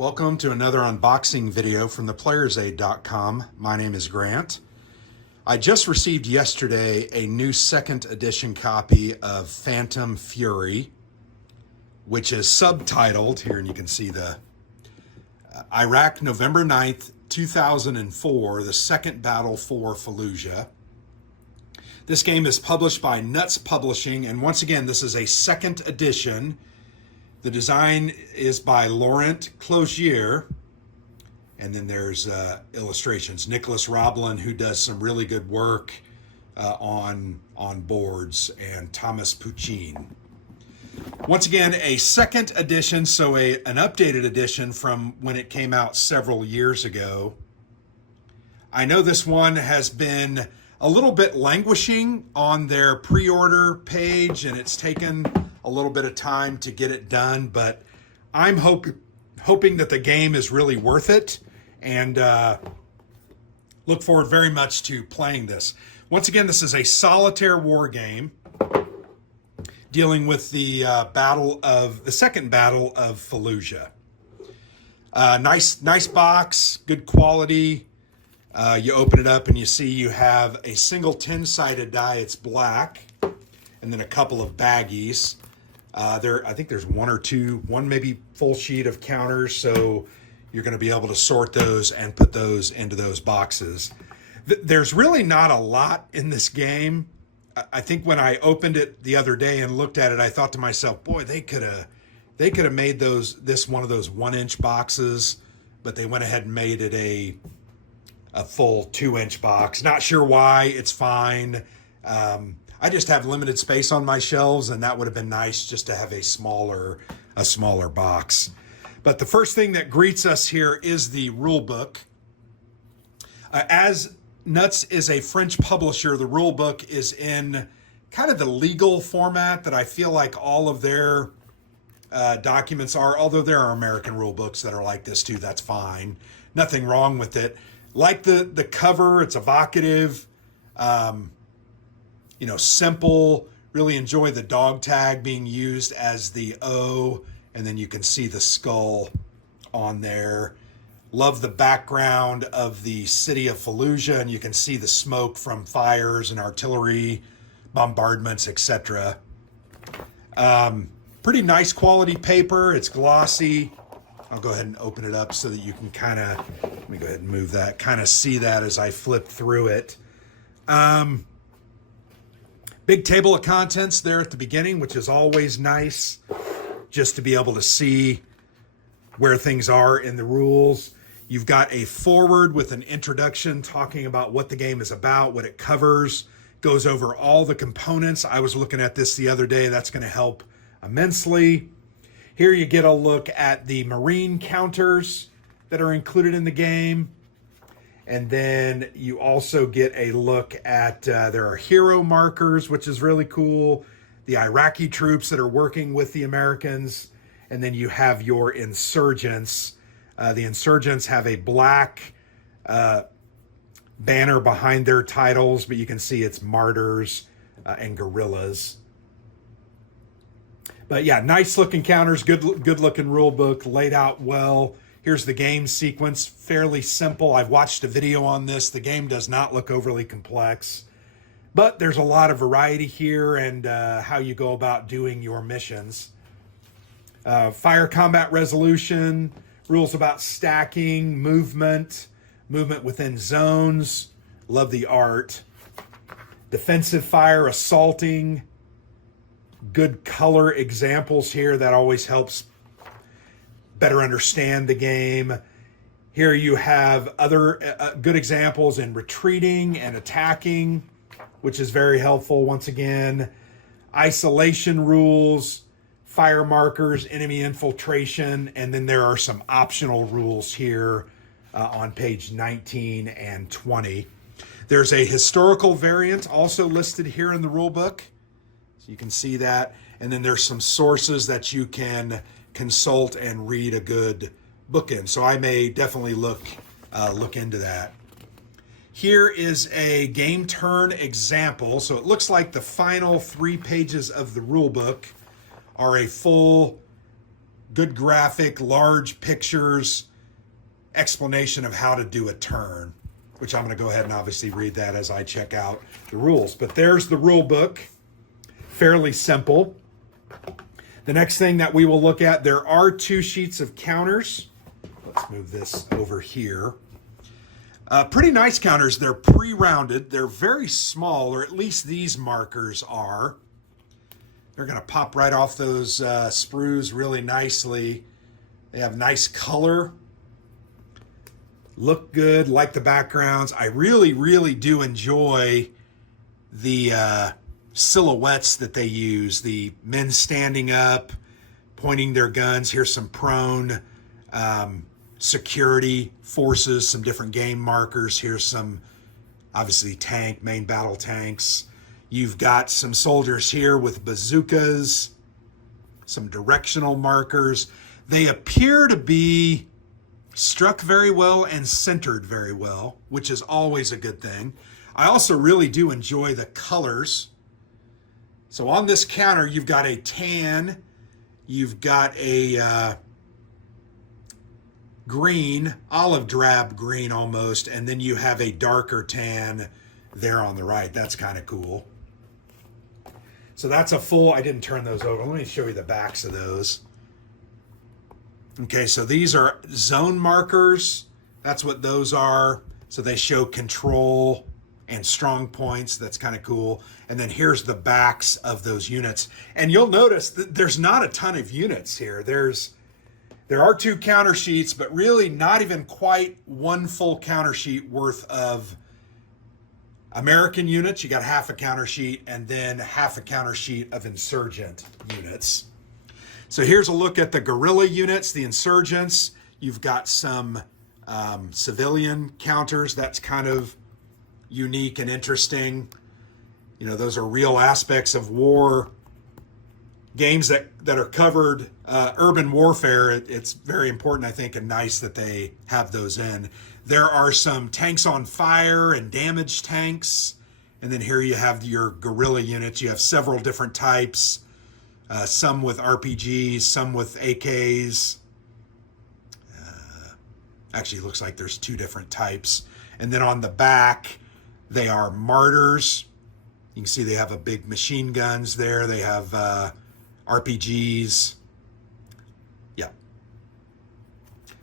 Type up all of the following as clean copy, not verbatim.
Welcome to another unboxing video from theplayersaid.com. My name is Grant. I just received yesterday a new second edition copy of Phantom Fury, which is subtitled here, and you can see the Iraq, November 9th, 2004, the second battle for Fallujah. This game is published by Nuts Publishing, and once again, this is a second edition. The design is by Laurent Clozier, and then there's illustrations. Nicholas Roblin, who does some really good work on boards, and Thomas Puccin. Once again, a second edition, so an updated edition from when it came out several years ago. I know this one has been a little bit languishing on their pre-order page, and it's taken a little bit of time to get it done, but I'm hoping that the game is really worth it, and look forward very much to playing this. Once again, this is a solitaire war game dealing with the second battle of Fallujah. Nice box, good quality. You open it up and you see you have a single 10-sided die. It's black, and then a couple of baggies. I think there's one maybe full sheet of counters, so you're going to be able to sort those and put those into those boxes. There's really not a lot in this game. I think when I opened it the other day and looked at it, I thought to myself, boy, they could have made this one of those 1-inch boxes, but they went ahead and made it a full 2-inch box. Not sure why. It's fine. I just have limited space on my shelves, and that would have been nice just to have a smaller box. But the first thing that greets us here is the rule book. As Nuts is a French publisher, the rule book is in kind of the legal format that I feel like all of their documents are, although there are American rule books that are like this too. That's fine. Nothing wrong with it. Like the cover, it's evocative. Simple. Really enjoy the dog tag being used as the O, and then you can see the skull on there. Love the background of the city of Fallujah, and you can see the smoke from fires and artillery bombardments, etc. Pretty nice quality paper. It's glossy. I'll go ahead and open it up so that you can let me go ahead and move that, kind of see that as I flip through it. Big table of contents there at the beginning, which is always nice, just to be able to see where things are in the rules. You've got a foreword with an introduction talking about what the game is about, what it covers, goes over all the components. I was looking at this the other day. That's going to help immensely. Here you get a look at the marine counters that are included in the game. And then you also get a look at, there are hero markers, which is really cool. The Iraqi troops that are working with the Americans. And then you have your insurgents. The insurgents have a black banner behind their titles, but you can see it's martyrs and guerrillas. But yeah, nice looking counters, good looking rule book, laid out well. Here's the game sequence, fairly simple. I've watched a video on this. The game does not look overly complex, but there's a lot of variety here and how you go about doing your missions. Fire combat resolution, rules about stacking, movement within zones. Love the art. Defensive fire, assaulting. Good color examples here. That always helps better understand the game. Here you have other good examples in retreating and attacking, which is very helpful. Once again, isolation rules, fire markers, enemy infiltration, and then there are some optional rules here on page 19 and 20. There's a historical variant also listed here in the rule book, so you can see that. And then there's some sources that you can consult and read a good book in. So I may definitely look into that. Here is a game turn example. So it looks like the final 3 pages of the rule book are a full good graphic, large pictures, explanation of how to do a turn, which I'm going to go ahead and obviously read that as I check out the rules. But there's the rule book, fairly simple. The next thing that we will look at, there are 2 sheets of counters. Let's move this over here. Pretty nice counters. They're pre-rounded. They're very small, or at least these markers are. They're going to pop right off those sprues really nicely. They have nice color. Look good, like the backgrounds. I really, really do enjoy the silhouettes that they use. The men standing up, pointing their guns. Here's some prone security forces, some different game markers. Here's some, obviously, main battle tanks. You've got some soldiers here with bazookas, some directional markers. They appear to be struck very well and centered very well, which is always a good thing. I also really do enjoy the colors. So on this counter, you've got a tan, you've got a green, olive drab green almost, and then you have a darker tan there on the right. That's kind of cool. So that's a full, I didn't turn those over. Let me show you the backs of those. Okay, so these are zone markers. That's what those are. So they show control and strong points. That's kind of cool. And then here's the backs of those units. And you'll notice that there's not a ton of units here. There are 2 counter sheets, but really not even quite one full counter sheet worth of American units. You got half a counter sheet and then half a counter sheet of insurgent units. So here's a look at the guerrilla units, the insurgents. You've got some civilian counters. That's kind of unique and interesting. You know, those are real aspects of war. Games that are covered, urban warfare, it's very important, I think, and nice that they have those in. There are some tanks on fire and damaged tanks. And then here you have your guerrilla units. You have several different types. Some with RPGs, some with AKs. Actually, it looks like there's 2 different types. And then on the back, they are martyrs. You can see they have a big machine guns there. They have RPGs. Yeah.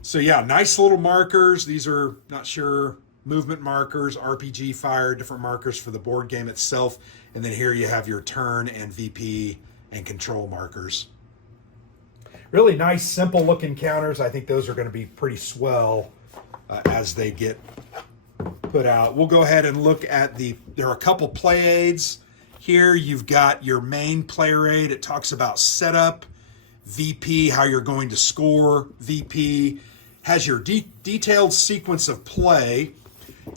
So yeah, nice little markers. These are, not sure, movement markers, RPG fire, different markers for the board game itself. And then here you have your turn and VP and control markers. Really nice, simple looking counters. I think those are going to be pretty swell as they get put out. We'll go ahead and look at there are a couple play aids. Here you've got your main player aid. It talks about setup, VP, how you're going to score, VP. Has your detailed sequence of play,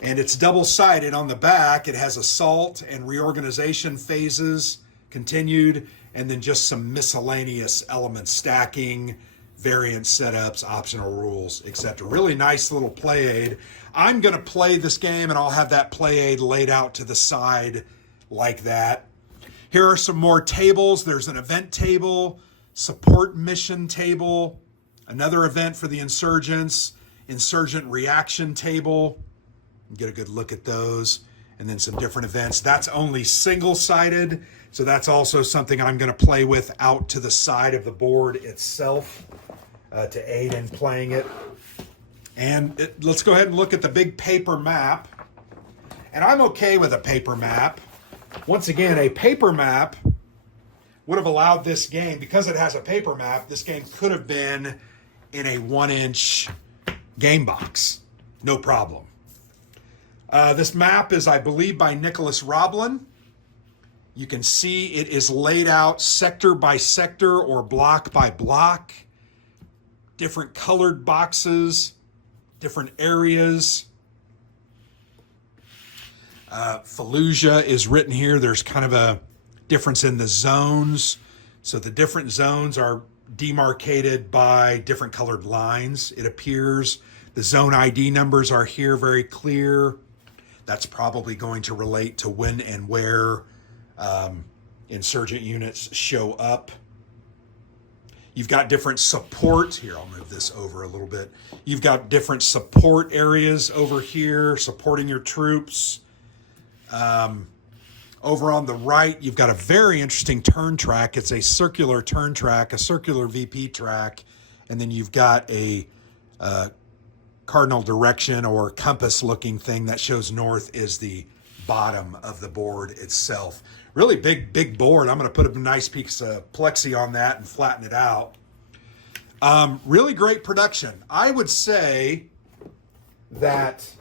and it's double-sided. On the back, it has assault and reorganization phases, continued, and then just some miscellaneous elements, stacking, variant setups, optional rules, etc. Really nice little play aid. I'm going to play this game, and I'll have that play aid laid out to the side like that. Here are some more tables. There's an event table, support mission table, another event for the insurgents, insurgent reaction table. Get a good look at those. And then some different events. That's only single-sided, so that's also something I'm going to play with out to the side of the board itself to aid in playing it. And let's go ahead and look at the big paper map. And I'm okay with a paper map. Once again, a paper map would have allowed this game, because it has a paper map, this game could have been in a 1-inch game box. No problem. This map is, I believe, by Nicholas Roblin. You can see it is laid out sector by sector or block by block. Different colored boxes, different areas. Fallujah is written here. There's kind of a difference in the zones. So the different zones are demarcated by different colored lines, it appears. The zone ID numbers are here very clear. That's probably going to relate to when and where insurgent units show up. You've got different support. Here, I'll move this over a little bit. You've got different support areas over here, supporting your troops. Over on the right, you've got a very interesting turn track. It's a circular turn track, a circular VP track, and then you've got a cardinal direction or compass looking thing that shows north is the bottom of the board itself. Really big board. I'm going to put a nice piece of plexi on that and flatten it out. Really great production. I would say that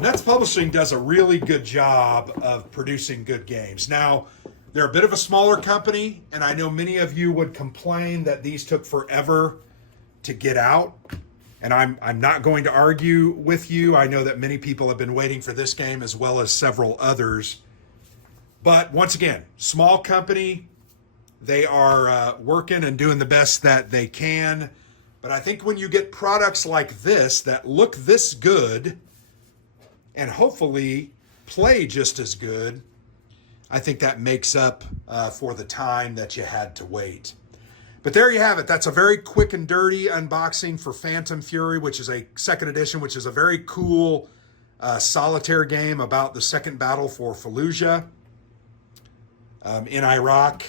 Nets Publishing does a really good job of producing good games. Now, they're a bit of a smaller company, and I know many of you would complain that these took forever to get out. And I'm not going to argue with you. I know that many people have been waiting for this game as well as several others. But once again, small company, they are working and doing the best that they can. But I think when you get products like this that look this good and hopefully play just as good, I think that makes up for the time that you had to wait. But there you have it. That's a very quick and dirty unboxing for Phantom Fury, which is a second edition, which is a very cool solitaire game about the second battle for Fallujah in Iraq.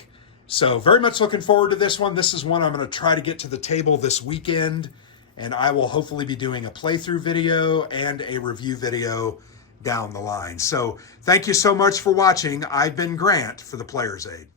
So very much looking forward to this one. This is one I'm going to try to get to the table this weekend, and I will hopefully be doing a playthrough video and a review video down the line. So thank you so much for watching. I've been Grant for the Player's Aid.